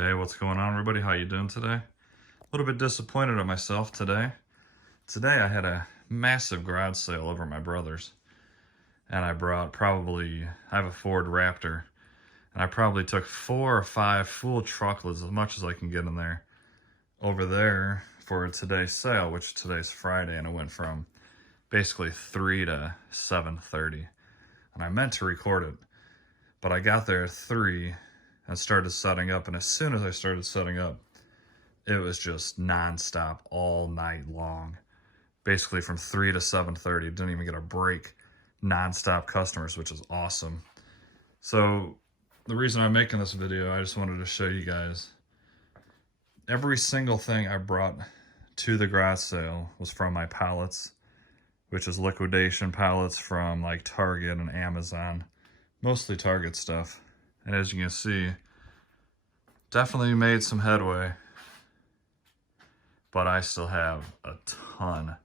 Hey, what's going on, everybody? How you doing today? A little bit disappointed at myself today. Today I had a massive garage sale over at my brother's, and I have a Ford Raptor, and I probably took 4 or 5 full truckloads, as much as I can get in there, over there for today's sale, which today's Friday, and it went from basically 3 to 7:30. And I meant to record it, but I got there at 3 and started setting up, and as soon as I started setting up, it was just non-stop all night long. Basically from 3 to 7:30, didn't even get a break. Non-stop customers, which is awesome. So the reason I'm making this video, I just wanted to show you guys every single thing I brought to the garage sale was from my pallets, which is liquidation pallets from like Target and Amazon, mostly Target stuff. And as you can see, definitely made some headway, but I still have a ton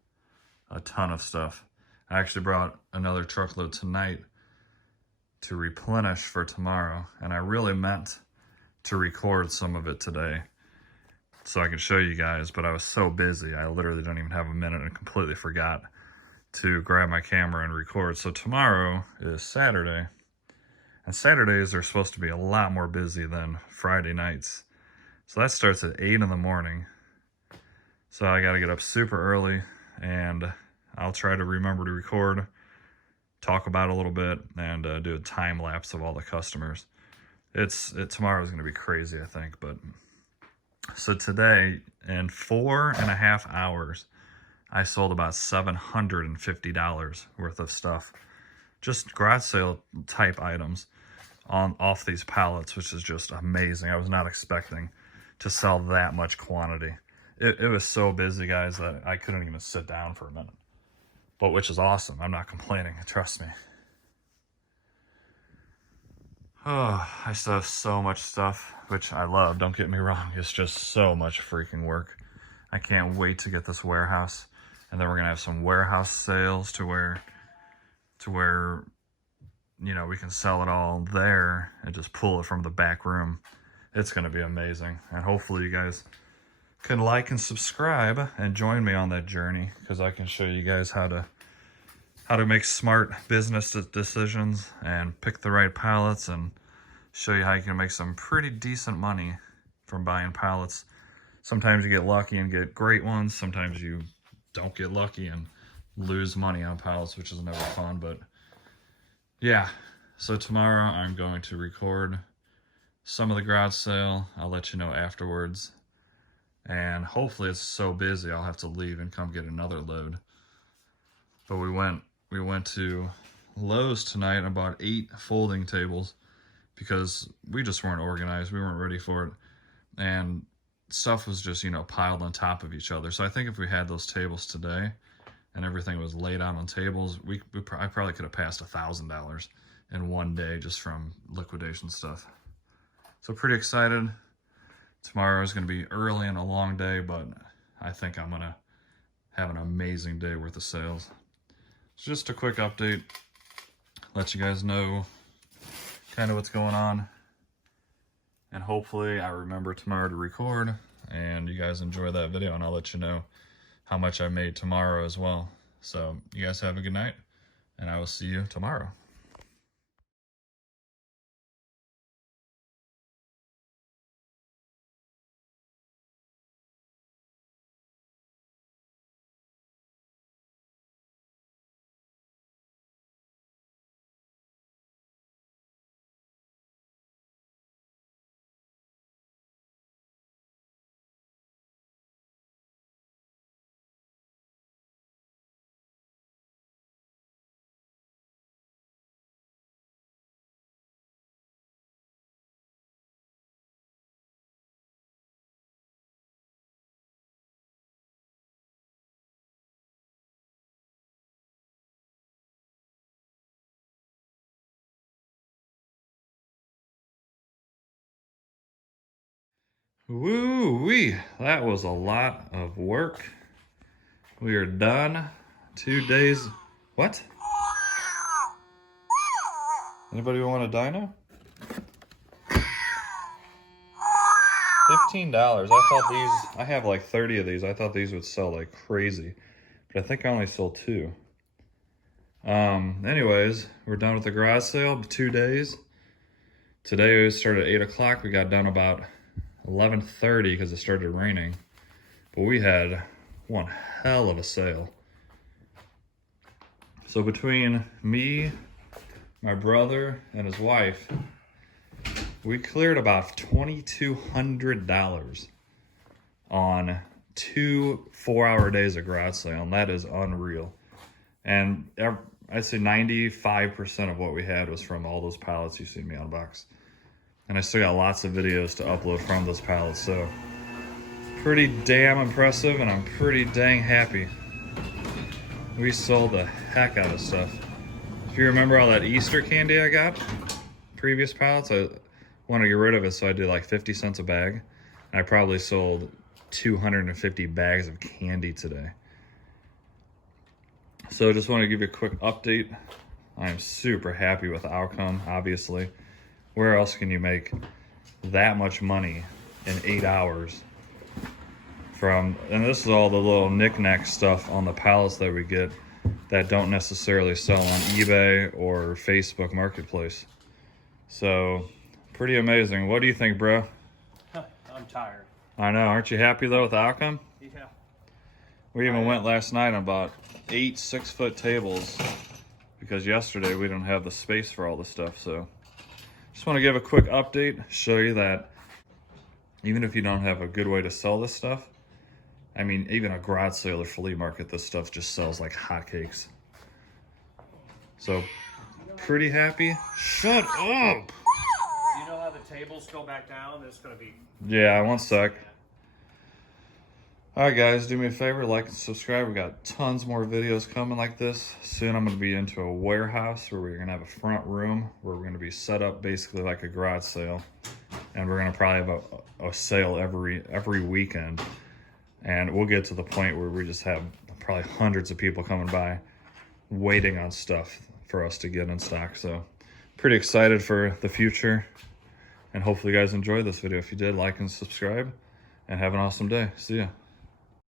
of stuff. I actually brought another truckload tonight to replenish for tomorrow, and I really meant to record some of it today so I can show you guys, but I was so busy I literally didn't even have a minute and completely forgot to grab my camera and record. So tomorrow is Saturday, and Saturdays are supposed to be a lot more busy than Friday nights. So that starts at 8 in the morning. So I gotta get up super early, and I'll try to remember to record, talk about it a little bit, and do a time lapse of all the customers. Tomorrow's gonna be crazy, I think. But so today, in 4.5 hours, I sold about $750 worth of stuff, just garage sale type items off these pallets, which is just amazing. I was not expecting to sell that much quantity. It was so busy, guys, that I couldn't even sit down for a minute. But which is awesome. I'm not complaining, trust me. Oh, I still have so much stuff, which I love, don't get me wrong. It's just so much freaking work. I can't wait to get this warehouse. And then we're gonna have some warehouse sales to where you know, we can sell it all there and just pull it from the back room. It's gonna be amazing. And hopefully you guys can like and subscribe and join me on that journey, because I can show you guys how to make smart business decisions and pick the right pallets, and show you how you can make some pretty decent money from buying pallets. Sometimes you get lucky and get great ones. Sometimes you don't get lucky and lose money on pallets, which is never fun. But yeah, so tomorrow I'm going to record some of the garage sale. I'll let you know afterwards. And hopefully it's so busy I'll have to leave and come get another load. But we went to Lowe's tonight and bought 8 folding tables because we just weren't organized. We weren't ready for it. And stuff was just, you know, piled on top of each other. So I think if we had those tables today and everything was laid out on tables, I probably could have passed $1,000 in one day just from liquidation stuff. So pretty excited. Tomorrow is going to be early and a long day, but I think I'm going to have an amazing day worth of sales. So just a quick update, let you guys know kind of what's going on. And hopefully I remember tomorrow to record and you guys enjoy that video, and I'll let you know how much I made tomorrow as well. So you guys have a good night, and I will see you tomorrow. Woo-wee, that was a lot of work. We are done. 2 days. What? Anybody want a dino? $15. I thought these, I have like 30 of these. I thought these would sell like crazy. But I think I only sold 2. Anyways, we're done with the garage sale, 2 days. Today we started at 8 o'clock. We got done about 11:30 because it started raining. But we had one hell of a sale. So between me, my brother, and his wife, we cleared about $2,200 on 2 4-hour days of garage sale, and that is unreal. And I'd say 95% of what we had was from all those pallets you see me unbox. And I still got lots of videos to upload from those pallets, so pretty damn impressive, and I'm pretty dang happy. We sold the heck out of stuff. If you remember all that Easter candy I got, previous pallets, I wanted to get rid of it, so I did like 50 cents a bag. And I probably sold 250 bags of candy today. So just want to give you a quick update. I'm super happy with the outcome, obviously. Where else can you make that much money in 8 hours? And this is all the little knick-knack stuff on the pallets that we get that don't necessarily sell on eBay or Facebook Marketplace. So, pretty amazing. What do you think, bro? I'm tired. I know. Aren't you happy, though, with the outcome? Yeah. We even went last night and bought 8 6-foot tables because yesterday we didn't have the space for all the stuff. So, just want to give a quick update, show you that even if you don't have a good way to sell this stuff, I mean, even a garage sale or flea market, this stuff just sells like hotcakes. So, pretty happy. Shut up! You know how the tables go back down? It's going to be... Yeah, 1 sec. Alright guys, do me a favor, like and subscribe. We got tons more videos coming like this. Soon I'm going to be into a warehouse where we're going to have a front room where we're going to be set up basically like a garage sale. And we're going to probably have a sale every weekend. And we'll get to the point where we just have probably hundreds of people coming by waiting on stuff for us to get in stock. So pretty excited for the future. And hopefully you guys enjoyed this video. If you did, like and subscribe. And have an awesome day. See ya.